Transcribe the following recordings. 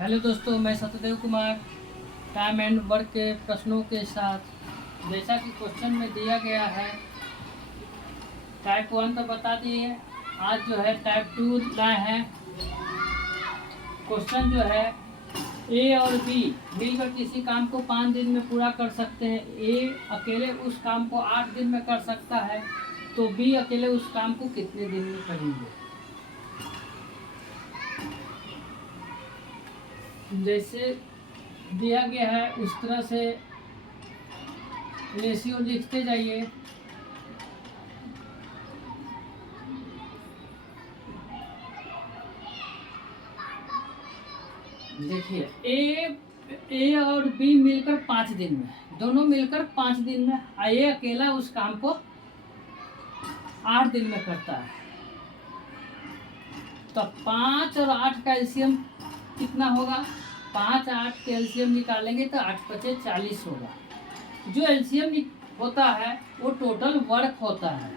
Hello दोस्तों, मैं Satyadev Kumar time and work के प्रश्नों के साथ, जैसा कि क्वेश्चन में दिया गया है टाइप 1 तो बता दिए। आज जो है टाइप 2 लाए हैं। क्वेश्चन जो है ए और बी मिलकर किसी काम को 5 दिन में पूरा कर सकते हैं। ए अकेले उस काम को 8 दिन में कर सकता है, तो बी अकेले उस काम को कितने दिन में करेंगे। जैसे दिया गया है उस तरह से रेशियो लिखते जाइए। देखिए ए और बी मिलकर 5 दिन में, दोनों मिलकर 5 दिन में, ए अकेला उस काम को 8 दिन में करता है। तो 5 और 8 का एलसीएम कितना होगा। 5 8 के एलसीएम निकालेंगे तो 8 पचे 40 होगा। जो एलसीएम होता है वो टोटल वर्क होता है,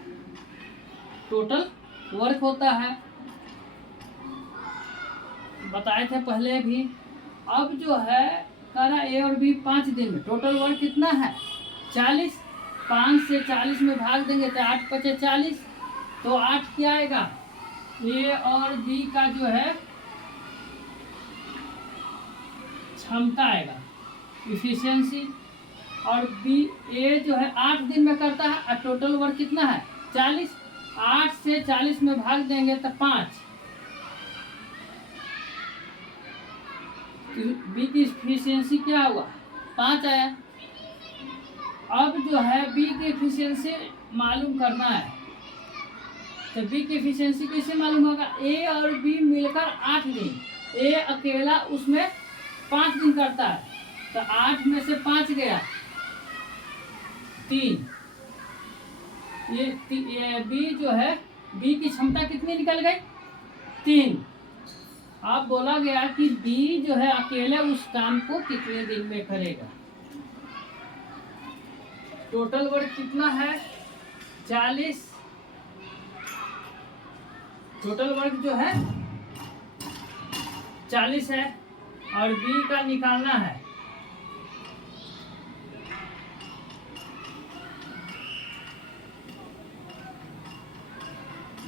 टोटल वर्क होता है, बताए थे पहले भी। अब जो है करा ए और बी 5 दिन में, टोटल वर्क कितना है 40। 5 से 40 में भाग देंगे तो 8 पचे 40, तो 8 क्या आएगा ए और बी का जो है क्षमता आएगा, इफिशियंसी। और बी ए जो है 8 दिन में करता है और टोटल वर्क कितना है 40। 8 से 40 में भाग देंगे तो 5, बी की इफिशियंसी क्या हुआ 5 आया। अब जो है बी की इफिशियंसी मालूम करना है, तो बी की इफिशियंसी कैसे मालूम होगा। ए और बी मिलकर 8 दिन, ए अकेला उसमें 5 दिन करता है, तो 8 में से 5 गया 3। ये बी जो है बी की क्षमता कितनी निकल गई 3। अब बोला गया कि बी जो है अकेले उस काम को कितने दिन में करेगा। टोटल वर्क कितना है 40, टोटल वर्क जो है 40 है और बी का निकालना है।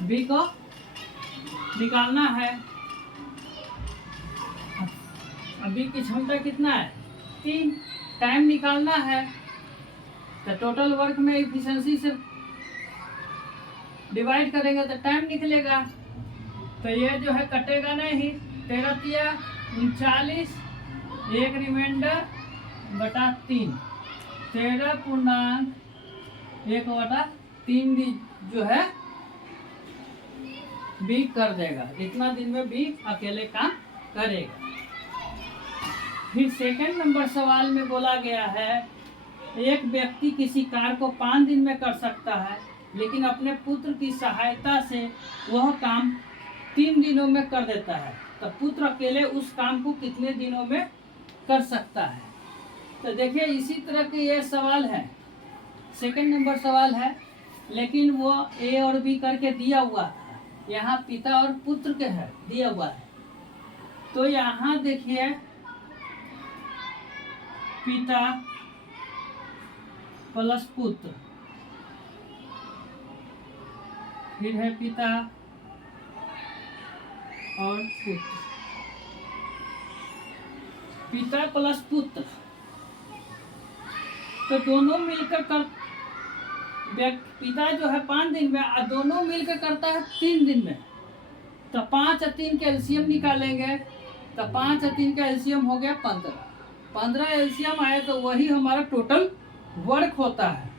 बी को निकालना है। बी की क्षमता कितना है 3, टाइम निकालना है, तो टोटल वर्क में इफिशियंसी से डिवाइड करेंगे तो टाइम निकलेगा। तो ये जो है कटेगा नहीं, 13 39, एक रिमाइंडर बटा 3, 13.1/3 जो है बी कर देगा। इतना दिन में बी अकेले काम करेगा। फिर सेकंड नंबर सवाल में बोला गया है एक व्यक्ति किसी कार्य को 5 दिन में कर सकता है, लेकिन अपने पुत्र की सहायता से वह काम 3 दिनों में कर देता है, तो पुत्र अकेले उस काम को कितने दिनों में कर सकता है। तो देखिए इसी तरह के ये सवाल है, सेकंड नंबर सवाल है, लेकिन वो ए और बी करके दिया हुआ था, यहाँ पिता और पुत्र के है दिया हुआ है। तो यहाँ देखिए पिता प्लस पुत्र, फिर है पिता और पुत्र, पिता प्लस पुत्र, तो दोनों मिलकर कर, पिता जो है 5 दिन में और दोनों मिलकर करता है 3 दिन में, तो 5 और 3 का एलसीएम निकालेंगे, तो 5 और 3 का एलसीएम हो गया 15। 15 एलसीएम आए तो वही हमारा टोटल वर्क होता है।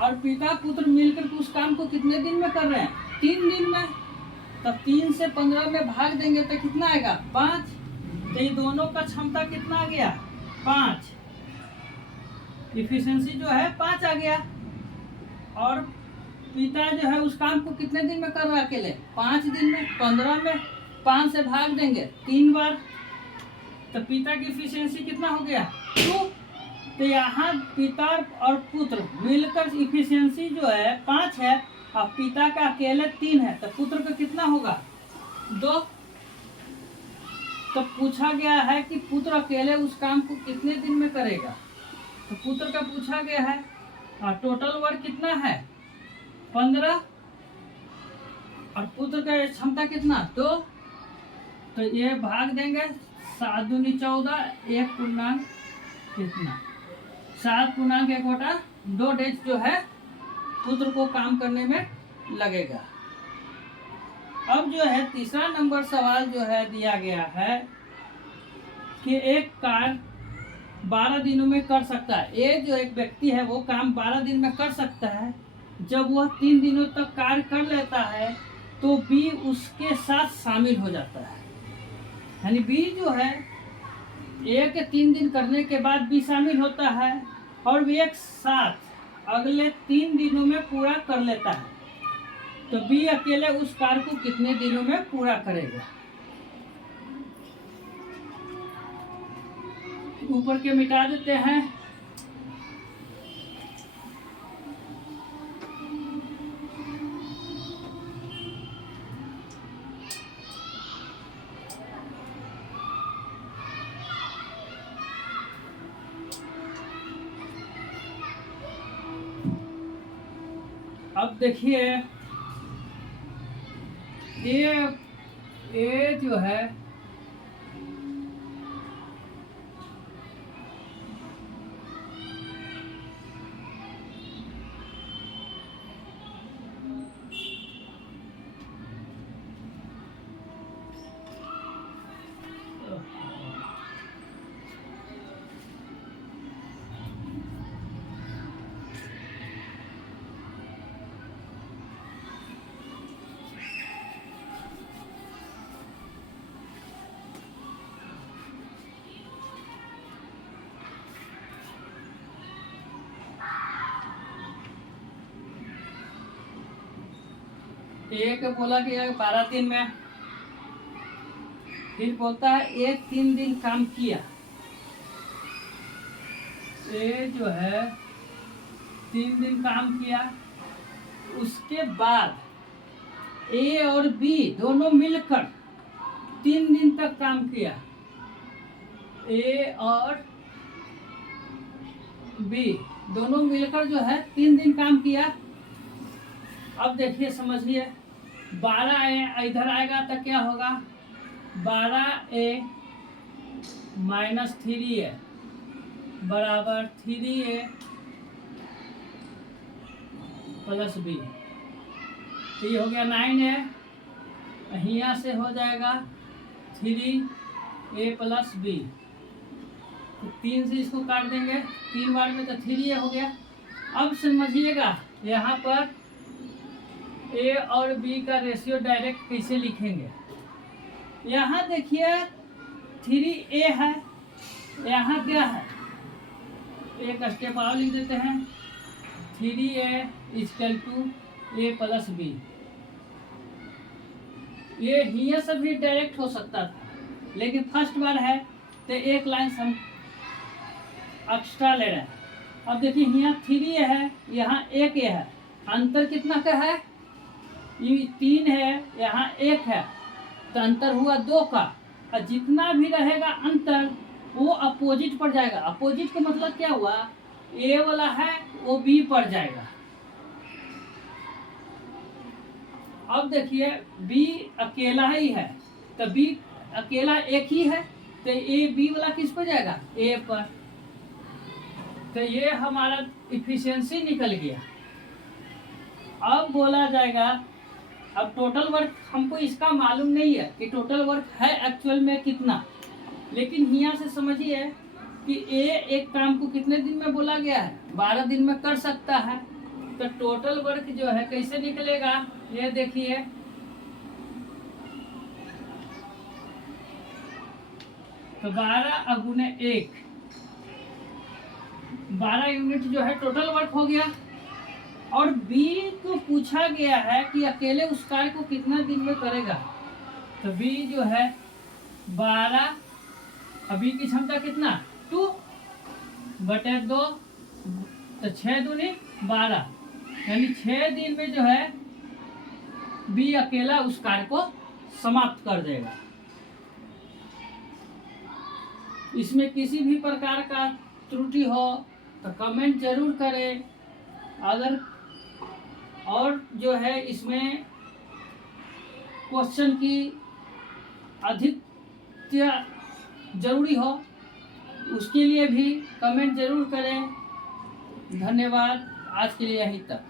और पिता पुत्र मिलकर उस काम को कितने दिन में कर रहे हैं 3 दिन में, तब 3 से 15 में भाग देंगे तो कितना आएगा 5। तो ये दोनों का क्षमता कितना आ गया 5, इफिशियंसी जो है 5 आ गया। और पिता जो है उस काम को कितने दिन में कर रहा है अकेले 5 दिन में, 15 में 5 से भाग देंगे 3 बार, तो पिता की इफिशियंसी कितना हो गया 2। तो यहाँ पिता और पुत्र मिलकर इफिशियंसी जो है 5 है और पिता का अकेले 3 है, तो पुत्र का कितना होगा 2। तो पूछा गया है कि पुत्र अकेले उस काम को कितने दिन में करेगा। तो पुत्र का पूछा गया है और टोटल वर्क कितना है 15 और पुत्र का क्षमता कितना 2। तो ये भाग देंगे 7 दूनी 14, 1 पूर्णांक कितना 7 पूर्णांक 1 बटा 2 डेज जो है पुत्र को काम करने में लगेगा। अब जो है तीसरा नंबर सवाल जो है दिया गया है कि एक कार्य 12 दिनों में कर सकता है। ये जो एक व्यक्ति है वो काम 12 दिन में कर सकता है। जब वह 3 दिनों तक कार्य कर लेता है तो बी उसके साथ शामिल हो जाता है। यानी बी जो है एक 3 दिन करने के बाद बी शामिल होता है और भी एक साथ अगले 3 दिनों में पूरा कर लेता है। तो बी अकेले उस कार्य को कितने दिनों में पूरा करेगा। ऊपर के मिटा देते हैं। अब देखिए ये जो है एक बोला कि 12 दिन में, फिर बोलता है एक 3 दिन काम किया। ये जो है 3 दिन काम किया, उसके बाद ए और बी दोनों मिलकर 3 दिन तक काम किया। ए और बी दोनों मिलकर जो है 3 दिन काम किया। अब देखिए समझिए 12 इधर आएगा तो क्या होगा 12A माइनस 3A बराबर 3A प्लस बी। तो ये हो गया 9A। यहाँ से हो जाएगा 3A प्लस बी। तो 3 से इसको काट देंगे 3 बार में तो 3A हो गया। अब समझिएगा यहाँ पर ए और बी का रेशियो डायरेक्ट कैसे लिखेंगे। यहाँ देखिए 3A है, यहाँ क्या है एक स्टेप और लिख देते हैं 3A equal to A plus B. ये हियर से भी डायरेक्ट हो सकता था लेकिन फर्स्ट बार है तो एक लाइन हम एक्स्ट्रा ले रहे हैं। अब देखिए यहाँ 3A है, यहाँ 1A है, अंतर कितना का है ये 3 है, यहाँ 1 है, तो अंतर हुआ 2 का। और जितना भी रहेगा अंतर वो अपोजिट पर जाएगा। अपोजिट का मतलब क्या हुआ ए वाला है वो बी पर जाएगा। अब देखिए बी अकेला ही है तो बी अकेला एक ही है तो ए बी वाला किस पर जाएगा ए पर। तो ये हमारा इफिशिएंसी निकल गया। अब बोला जाएगा अब टोटल वर्क हमको इसका मालूम नहीं है कि टोटल वर्क है एक्चुअल में कितना, लेकिन यहाँ से समझिए कि ए एक काम को कितने दिन में बोला गया है 12 दिन में कर सकता है। तो टोटल वर्क जो है कैसे निकलेगा ये देखिए। तो 12 गुने 1 12 यूनिट जो है टोटल वर्क हो गया। और बी को पूछा गया है कि अकेले उस कार्य को कितना दिन में करेगा। तो बी जो है 12 अभी की क्षमता कितना 2 बटे 2 तो 6 दूनी 12 यानी 6 दिन में जो है बी अकेला उस कार्य को समाप्त कर देगा। इसमें किसी भी प्रकार का त्रुटि हो तो कमेंट जरूर करें। अगर और जो है इसमें क्वेश्चन की अधिक जरूरी हो उसके लिए भी कमेंट जरूर करें। धन्यवाद, आज के लिए यहीं तक।